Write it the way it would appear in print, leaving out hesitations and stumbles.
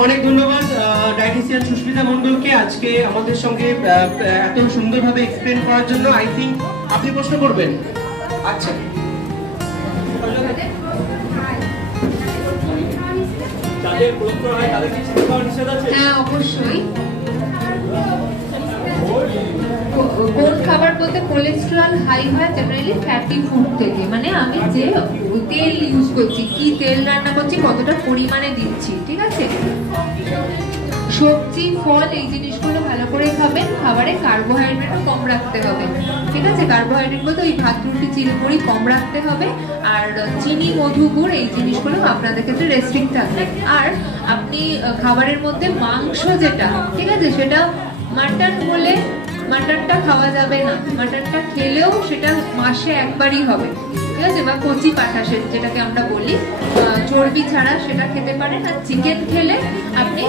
অনেক ধন্যবাদ ডায়েটিশিয়ান সুস্মিতা মণ্ডলকে আজকে আমাদের সঙ্গে এত সুন্দরভাবে এক্সপ্লেন করার জন্য। আই থিঙ্ক আপনি প্রশ্ন করবেন। আচ্ছা, হ্যাঁ অবশ্যই। কোন খাবার বলতে কোলেস্টেরল হাই হয় জেনারেলি ফ্যাটি ফুড থেকে, মানে আমি যে তেল ইউজ করছি, কি তেল রান্না করছি, কতটা পরিমাণে দিচ্ছি, ঠিক আছে। সবজি ফল এই জিনিসগুলো ভালো করে খাবেন। খাবারে কার্বোহাইড্রেট কম রাখতে হবে, ঠিক আছে। কার্বোহাইড্রেট বলতে ওই ভাত রুটি চিড়মুড়ি কম রাখতে হবে। আর চিনি মধু গুড় এই জিনিসগুলো আপনাদের ক্ষেত্রে রেস্ট্রিক্ট থাকবে। আর আপনি খাবারের মধ্যে মাংস যেটা, ঠিক আছে, সেটা মাটন হলে মাটনটা খাওয়া যাবে না। মাটনটা খেলেও সেটা মাসে একবারই হবে, ঠিক আছে। বা কচি পাঠা যেটাকে আমরা বলি, চর্বি ছাড়া সেটা খেতে পারেন। আর চিকেন খেলে আপনি